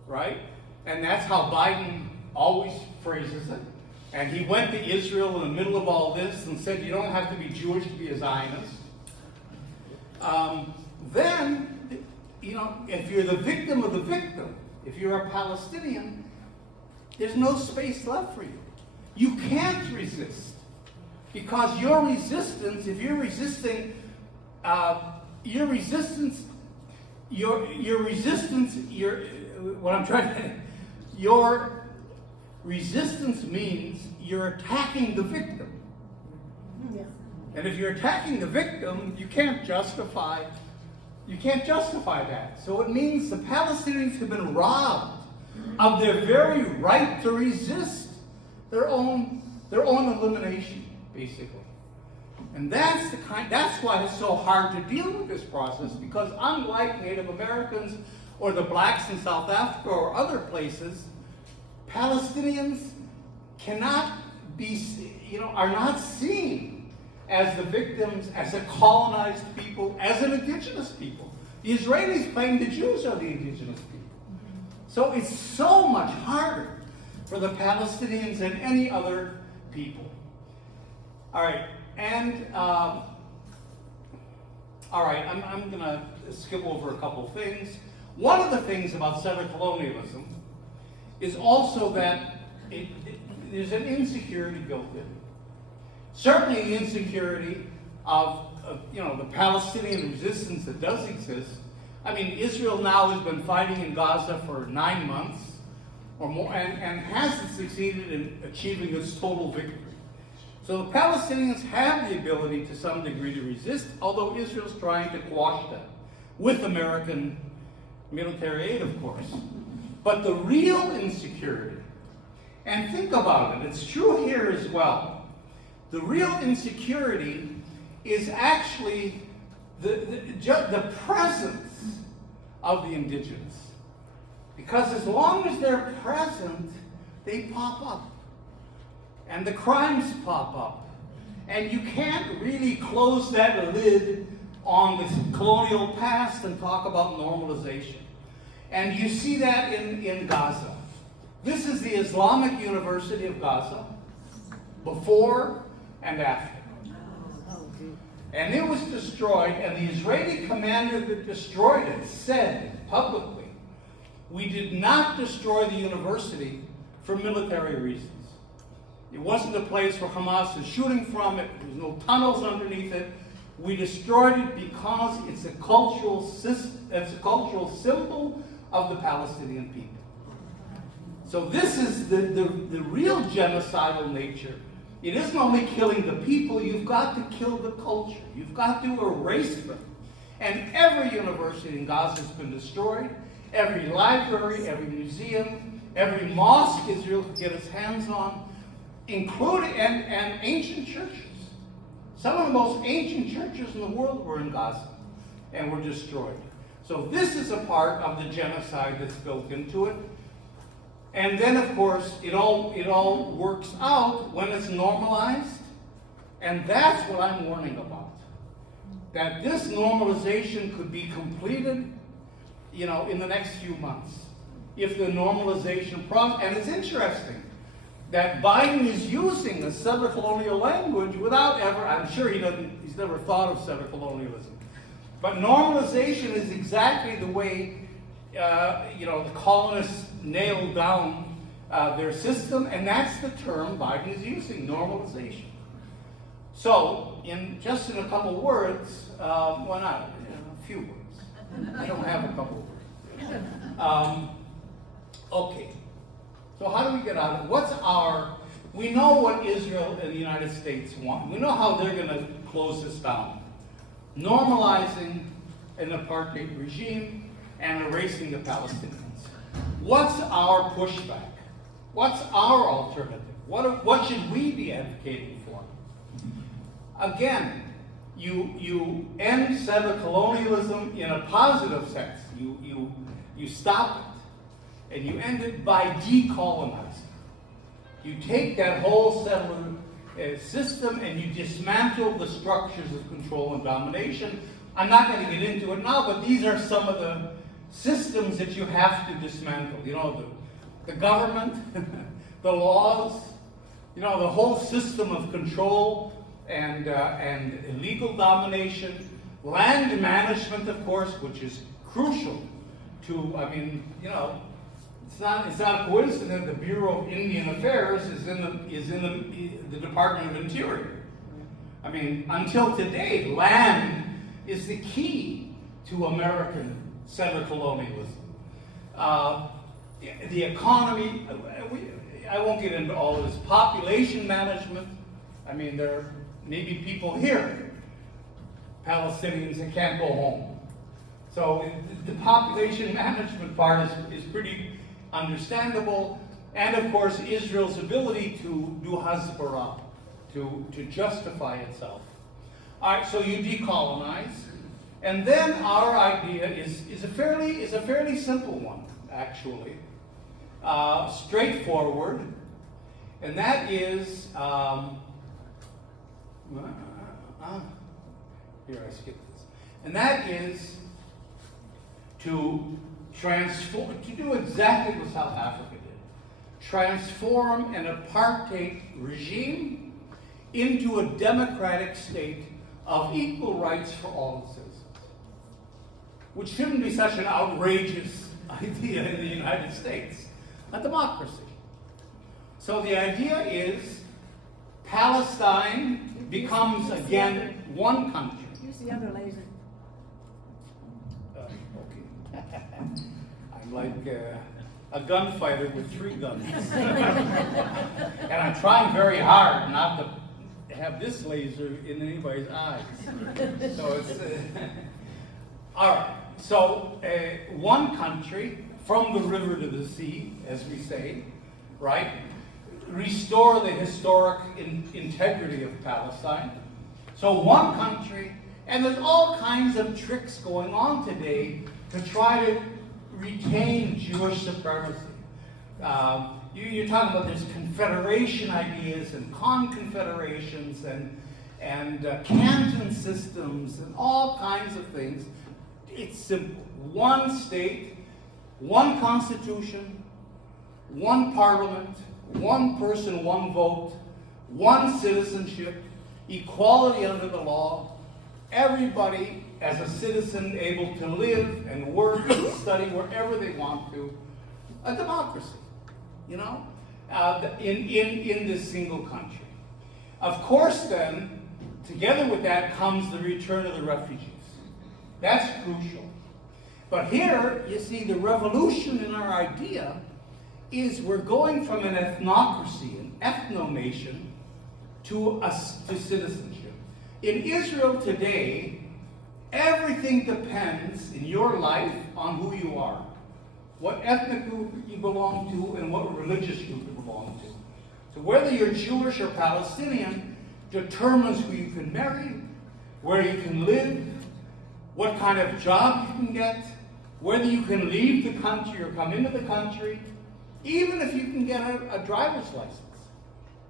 right, and that's how Biden always phrases it, and he went to Israel in the middle of all this and said you don't have to be Jewish to be a Zionist, then, if you're the victim of the victim, if you're a Palestinian, there's no space left for you. You can't resist. Because your resistance, if you're resisting, resistance means you're attacking the victim. Yeah. And if you're attacking the victim, you can't justify that. So it means the Palestinians have been robbed of their very right to resist their own elimination, basically. And that's why it's so hard to deal with this process, because unlike Native Americans or the blacks in South Africa or other places, Palestinians are not seen as the victims, as a colonized people, as an indigenous people. The Israelis claim the Jews are the indigenous people. So it's so much harder for the Palestinians than any other people. All right, and I'm going to skip over a couple of things. One of the things about settler colonialism is also that there's an insecurity built in. Certainly the insecurity of the Palestinian resistance that does exist. I mean, Israel now has been fighting in Gaza for 9 months or more, and hasn't succeeded in achieving its total victory. So the Palestinians have the ability to some degree to resist, although Israel's trying to quash that with American military aid, of course. But the real insecurity, and think about it, it's true here as well. The real insecurity is actually the presence of the indigenous. Because as long as they're present, they pop up. And the crimes pop up. And you can't really close that lid on the colonial past and talk about normalization. And you see that in Gaza. This is the Islamic University of Gaza, before and after. And it was destroyed, and the Israeli commander that destroyed it said publicly, "We did not destroy the university for military reasons. It wasn't a place where Hamas is shooting from. There was no tunnels underneath it. We destroyed it because it's a cultural symbol of the Palestinian people." So this is the real genocidal nature. It isn't only killing the people, you've got to kill the culture. You've got to erase them. And every university in Gaza has been destroyed. Every library, every museum, every mosque Israel could get its hands on, including and ancient churches. Some of the most ancient churches in the world were in Gaza and were destroyed. So this is a part of the genocide that's built into it. And then, of course, it all works out when it's normalized. And that's what I'm warning about. That this normalization could be completed, in the next few months. If the normalization process, and it's interesting that Biden is using a settler colonial language without ever, I'm sure he's never thought of settler colonialism. But normalization is exactly the way the colonists nailed down their system, and that's the term Biden is using, normalization. So, in a couple words, a few words. I don't have a couple words. Okay. So how do we get out of it? We know what Israel and the United States want. We know how they're going to close this down. Normalizing an apartheid regime and erasing the Palestinians. What's our pushback? What's our alternative? What should we be advocating for? Again, you end settler colonialism in a positive sense. You stop it. And you end it by decolonizing. You take that whole settler system and you dismantle the structures of control and domination. I'm not going to get into it now, but these are some of the systems that you have to dismantle. The government, the laws, the whole system of control and illegal domination, land management, of course, which is crucial to, it's not a coincidence the Bureau of Indian Affairs is in the Department of Interior. Until today, land is the key to American settler colonialism. The economy, I won't get into all of this. Population management. I mean, there may be people here, Palestinians that can't go home. So the population management part is pretty understandable. And of course, Israel's ability to do hasbara, to justify itself. All right, so you decolonize. And then our idea is a fairly simple one, actually. Straightforward. And that is, here I skipped this. And that is to transform, to do exactly what South Africa did. Transform an apartheid regime into a democratic state of equal rights for all its citizens. Which shouldn't be such an outrageous idea in the United States. A democracy. So the idea is Palestine becomes again one country. Use the other laser. Okay. I'm like a gunfighter with 3 guns. And I'm trying very hard not to have this laser in anybody's eyes. So it's... all right. So one country, from the river to the sea, as we say, right? Restore the historic integrity of Palestine. So one country, and there's all kinds of tricks going on today to try to retain Jewish supremacy. You're talking about this confederation ideas and confederations and canton systems and all kinds of things. It's simple. One state, one constitution, one parliament, one person, one vote, one citizenship, equality under the law, everybody as a citizen able to live and work and study wherever they want to. A democracy, you know, in this single country. Of course then, together with that comes the return of the refugees. That's crucial. But here, you see, the revolution in our idea is we're going from an ethnocracy, an ethno-nation, to citizenship. In Israel today, everything depends in your life on who you are, what ethnic group you belong to, and what religious group you belong to. So whether you're Jewish or Palestinian determines who you can marry, where you can live, what kind of job you can get, whether you can leave the country or come into the country, even if you can get a driver's license.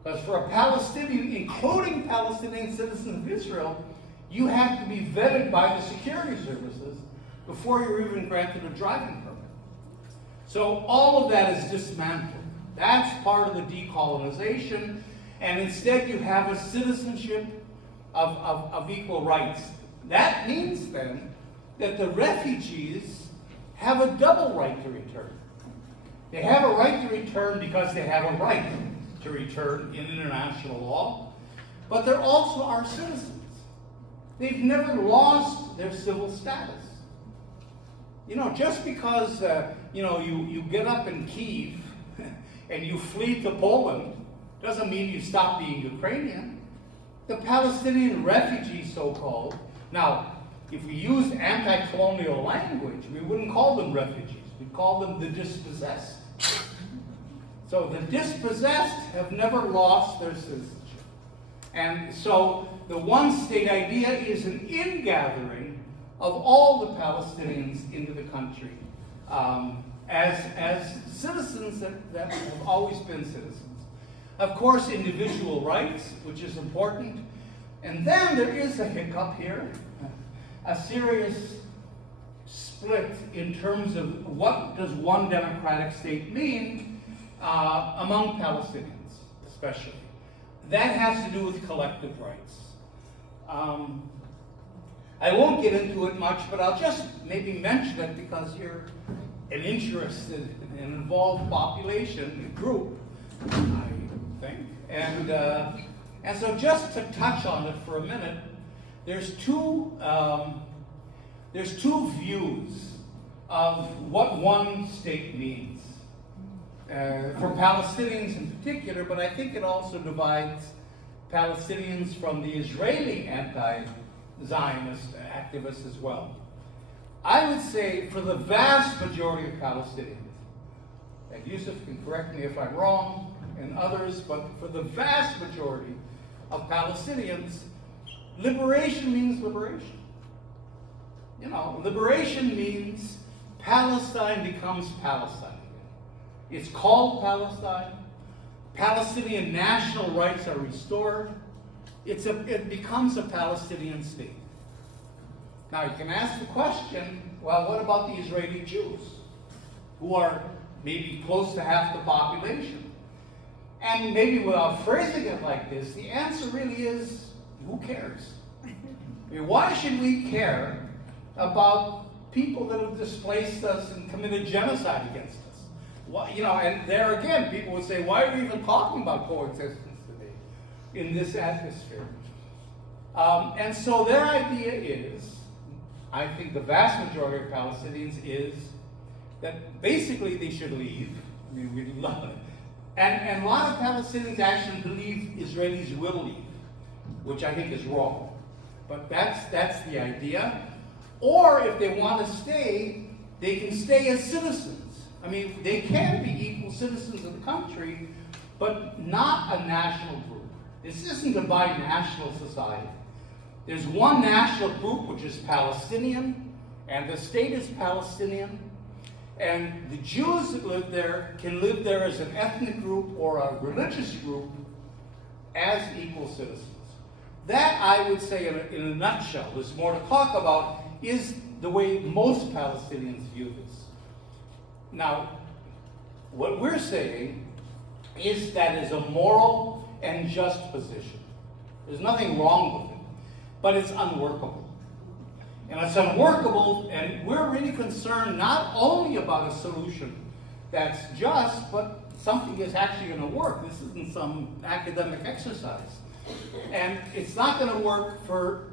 Because for a Palestinian, including Palestinian citizens of Israel, you have to be vetted by the security services before you're even granted a driving permit. So all of that is dismantled. That's part of the decolonization, and instead you have a citizenship of equal rights. That means then that the refugees have a double right to return. They have a right to return because they have a right to return in international law, but they're also our citizens. They've never lost their civil status. You know, just because you get up in Kyiv and you flee to Poland doesn't mean you stop being Ukrainian. The Palestinian refugees, so-called, now, if we used anti-colonial language, we wouldn't call them refugees. We'd call them the dispossessed. So the dispossessed have never lost their citizenship. And so the one-state idea is an ingathering of all the Palestinians into the country as citizens that have always been citizens. Of course, individual rights, which is important. And then there is a hiccup here, a serious split in terms of what does one democratic state mean among Palestinians, especially. That has to do with collective rights. I won't get into it much, but I'll just maybe mention it because you're an interested and involved population group, I think. And so just to touch on it for a minute, there's two views of what one state means. for Palestinians in particular, but I think it also divides Palestinians from the Israeli anti-Zionist activists as well. I would say for the vast majority of Palestinians, and Yusuf can correct me if I'm wrong, and others, but for the vast majority of Palestinians, liberation means liberation. You know, liberation means Palestine becomes Palestine again. It's called Palestine. Palestinian national rights are restored. It becomes a Palestinian state. Now you can ask the question, well, what about the Israeli Jews, who are maybe close to half the population? And maybe without phrasing it like this, the answer really is, who cares? I mean, why should we care about people that have displaced us and committed genocide against us? Why, you know, and there again, people would say, why are we even talking about coexistence today in this atmosphere? And so their idea is, I think the vast majority of Palestinians is that basically they should leave. I mean, we love it. And a lot of Palestinians actually believe Israelis will leave, which I think is wrong. But that's the idea. Or if they want to stay, they can stay as citizens. I mean, they can be equal citizens of the country, but not a national group. This isn't a binational society. There's one national group, which is Palestinian, and the state is Palestinian. And the Jews that live there can live there as an ethnic group or a religious group as equal citizens. That, I would say, in a nutshell, there's more to talk about, is the way most Palestinians view this. Now, what we're saying is that is a moral and just position. There's nothing wrong with it, but it's unworkable. And it's unworkable, and we're really concerned not only about a solution that's just, but something is actually going to work. This isn't some academic exercise. And it's not going to work for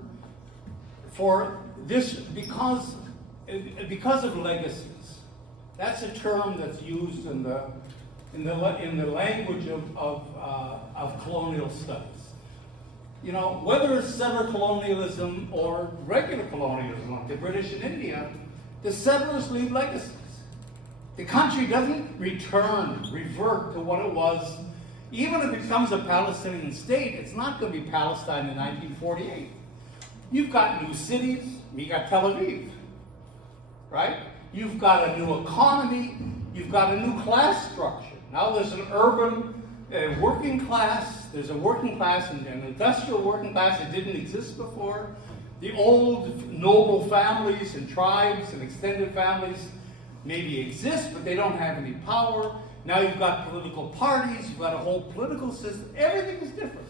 this because of legacies. That's a term that's used in the language of colonial studies. You know, whether it's settler colonialism or regular colonialism, like the British in India, the settlers leave legacies. The country doesn't revert to what it was. Even if it becomes a Palestinian state, it's not going to be Palestine in 1948. You've got new cities. You got Tel Aviv, right? You've got a new economy. You've got a new class structure. Now there's an urban working class. There's a working class and an industrial working class that didn't exist before. The old noble families and tribes and extended families maybe exist, but they don't have any power. Now you've got political parties, you've got a whole political system. Everything is different.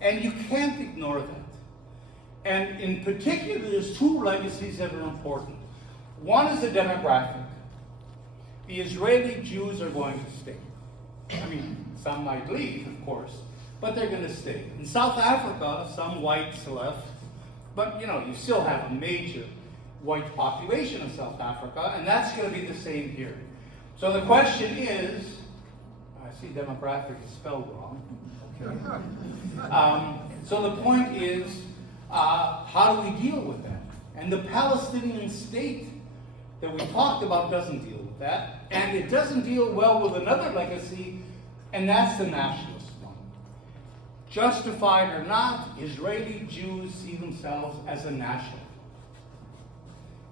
And you can't ignore that. And in particular, there's two legacies that are important. One is the demographic. The Israeli Jews are going to stay. I mean, some might leave, of course, but they're going to stay. In South Africa, some whites left, but you know, you still have a major white population in South Africa, and that's going to be the same here. So the question is, I see demographic is spelled wrong. Okay. So the point is, how do we deal with that? And the Palestinian state that we talked about doesn't deal with that, and it doesn't deal well with another legacy, and that's the nationalist one. Justified or not, Israeli Jews see themselves as a national.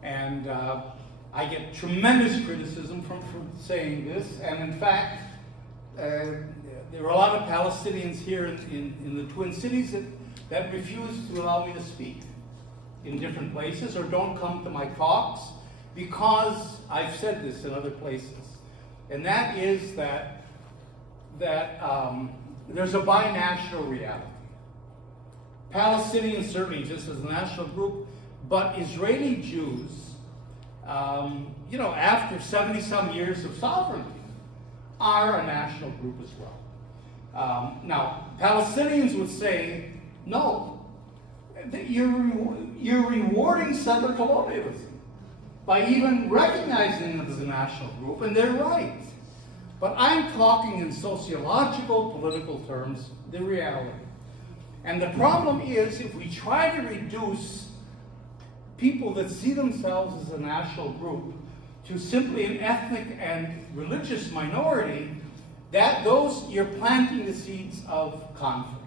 And I get tremendous criticism from saying this, and in fact, there are a lot of Palestinians here in the Twin Cities that refuse to allow me to speak in different places or don't come to my talks because I've said this in other places. And that is that there's a binational reality. Palestinians certainly exist as a national group, but Israeli Jews, you know, after 70-some years of sovereignty, are a national group as well. Now, Palestinians would say, no, you're rewarding settler colonialism by even recognizing them as a national group, and they're right. But I'm talking in sociological, political terms, the reality. And the problem is, if we try to reduce people that see themselves as a national group to simply an ethnic and religious minority, you're planting the seeds of conflict,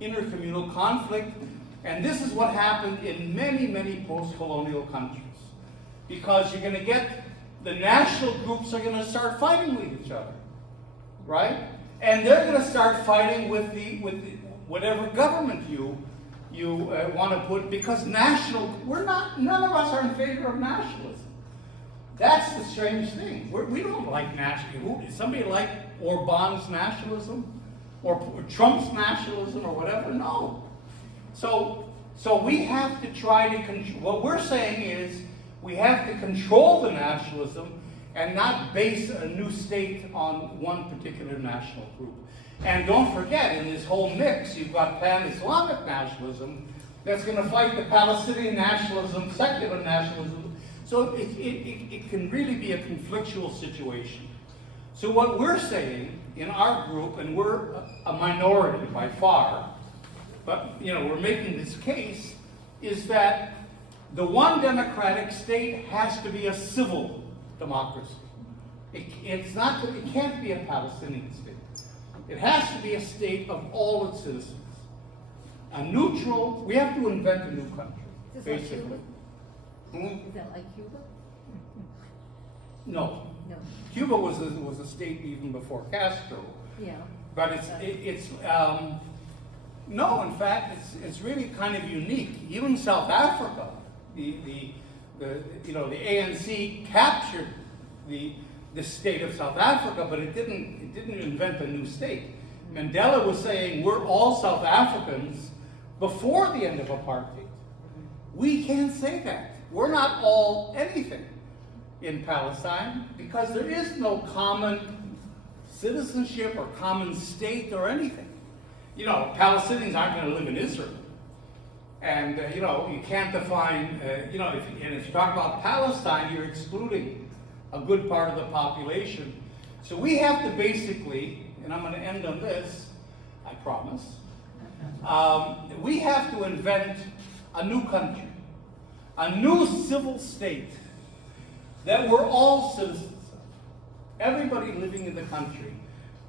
intercommunal conflict, and this is what happened in many, many post-colonial countries. Because you're going to get, the national groups are going to start fighting with each other, right? And they're going to start fighting with whatever government you want to put, because none of us are in favor of nationalism. That's the strange thing. We don't like nationalism. Does somebody like Orban's nationalism? Or Trump's nationalism or whatever? No. So we have to try to control, what we're saying is, we have to control the nationalism and not base a new state on one particular national group. And don't forget, in this whole mix, you've got pan-Islamic nationalism that's going to fight the Palestinian nationalism, secular nationalism. So it can really be a conflictual situation. So what we're saying in our group, and we're a minority by far, but we're making this case, is that the one democratic state has to be a civil democracy. It can't be a Palestinian state. It has to be a state of all its citizens. A neutral, we have to invent a new country, Is this like basically. Cuba? Is that like Cuba? No. No. Cuba was a state even before Castro. Yeah. But no, in fact, it's really kind of unique. Even South Africa, the ANC captured the state of South Africa, but it didn't invent a new state. Mandela was saying we're all South Africans before the end of apartheid. We can't say that. We're not all anything in Palestine because there is no common citizenship or common state or anything. Palestinians aren't going to live in Israel. And, you can't define, if you talk about Palestine, you're excluding a good part of the population. So we have to basically, and I'm going to end on this, I promise, we have to invent a new country, a new civil state that we're all citizens of. Everybody living in the country,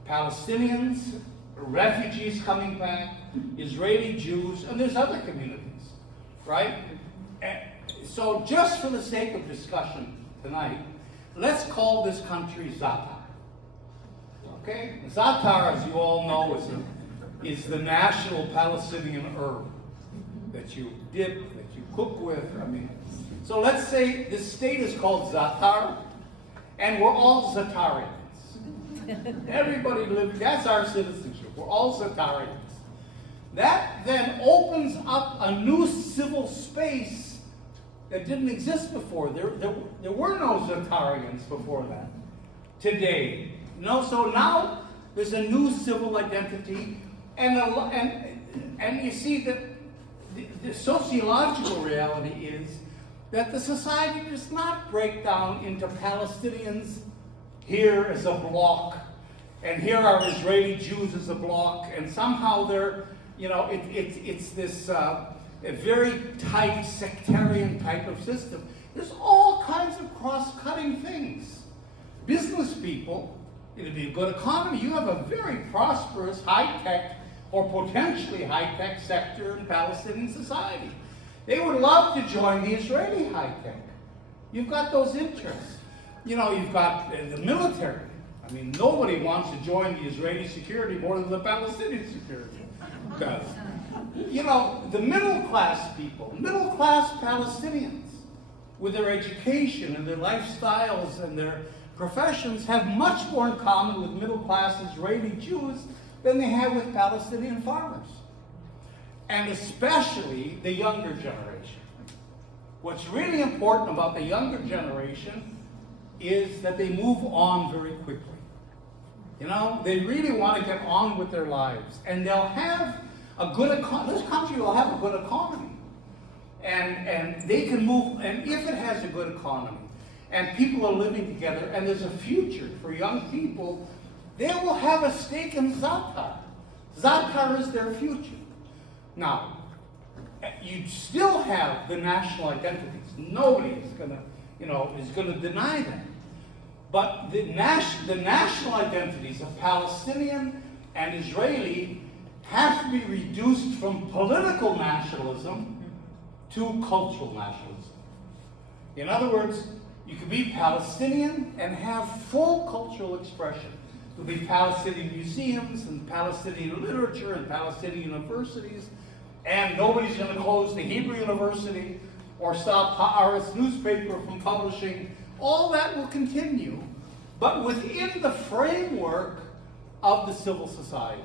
Palestinians, refugees coming back, Israeli Jews, and there's other communities, right? So just for the sake of discussion tonight, let's call this country Zatar. Okay? Zatar, as you all know, is the national Palestinian herb that you dip, that you cook with. So let's say this state is called Zatar, and we're all Zatarians. Everybody lives, that's our citizenship. We're all Zatarians. That then opens up a new civil space that didn't exist before. There were no Zatarians before that. Today. So now there's a new civil identity, and you see that the sociological reality is that the society does not break down into Palestinians here as a block, and here are Israeli Jews as a block, and somehow they're, it's this a very tight sectarian type of system. There's all kinds of cross-cutting things. Business people, it'd be a good economy. You have a very prosperous, high-tech, or potentially high-tech sector in Palestinian society. They would love to join the Israeli high-tech. You've got those interests. You've got the military. Nobody wants to join the Israeli security more than the Palestinian security does. The middle-class people, middle-class Palestinians, with their education and their lifestyles and their professions, have much more in common with middle-class Israeli Jews than they have with Palestinian farmers. And especially the younger generation. What's really important about the younger generation is that they move on very quickly. They really want to get on with their lives. And they'll have a good economy. This country will have a good economy. And they can move, and if it has a good economy, and people are living together, and there's a future for young people, they will have a stake in Zatar. Zatar is their future. Now, you still have the national identities. Nobody is gonna deny them. But the national identities of Palestinian and Israeli have to be reduced from political nationalism to cultural nationalism. In other words, you can be Palestinian and have full cultural expression. There'll be Palestinian museums and Palestinian literature and Palestinian universities, and nobody's going to close the Hebrew University or stop Haaretz newspaper from publishing. All that will continue, but within the framework of the civil society.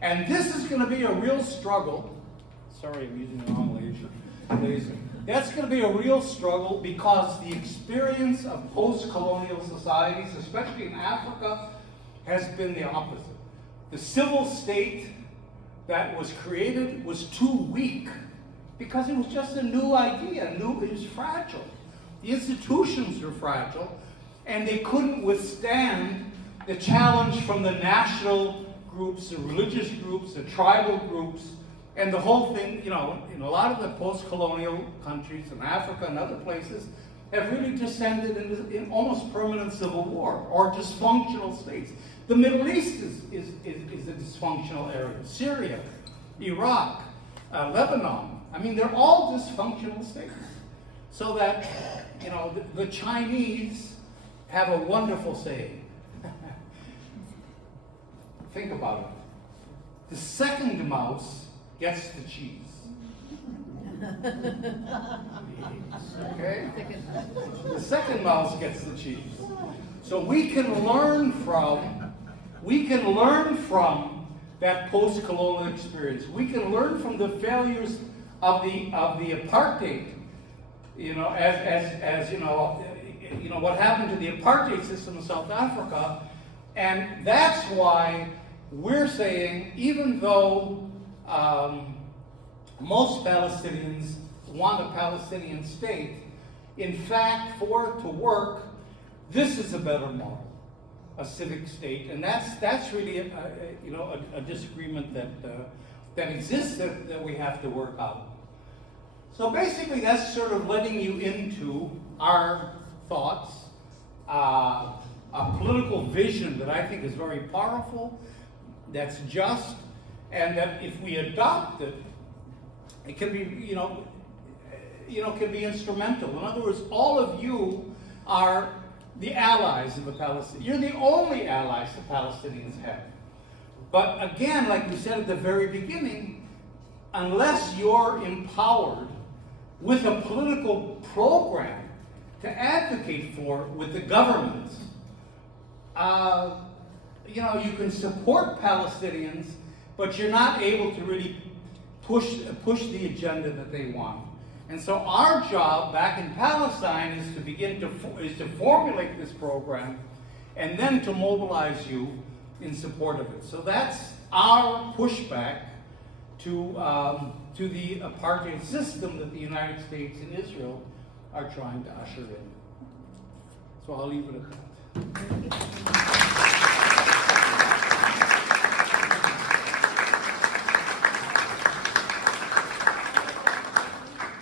And this is going to be a real struggle. Sorry, I'm using the wrong laser. That's going to be a real struggle because the experience of post-colonial societies, especially in Africa, has been the opposite. The civil state that was created was too weak because it was just a new idea. It was fragile. The institutions were fragile, and they couldn't withstand the challenge from the national groups, the religious groups, the tribal groups, and the whole thing, in a lot of the post-colonial countries in Africa and other places have really descended in almost permanent civil war or dysfunctional states. The Middle East is a dysfunctional area. Syria, Iraq, Lebanon. I mean, they're all dysfunctional states. So that, the Chinese have a wonderful saying. Think about it. The second mouse gets the cheese. Okay? The second mouse gets the cheese. So we can learn from that post-colonial experience. We can learn from the failures of the apartheid. What happened to the apartheid system in South Africa, and that's why we're saying, even though most Palestinians want a Palestinian state, in fact, for it to work, this is a better model, a civic state, and that's really a disagreement that exists that we have to work out. So basically, that's sort of letting you into our thoughts, a political vision that I think is very powerful, that's just, and that if we adopt it, it can be, can be instrumental. In other words, all of you are the allies of the Palestinians. You're the only allies the Palestinians have. But again, like we said at the very beginning, unless you're empowered with a political program to advocate for with the governments, you can support Palestinians, but you're not able to really push the agenda that they want. And so our job back in Palestine is to begin to formulate this program, and then to mobilize you in support of it. So that's our pushback to the apartheid system that the United States and Israel are trying to usher in. So I'll leave it at that.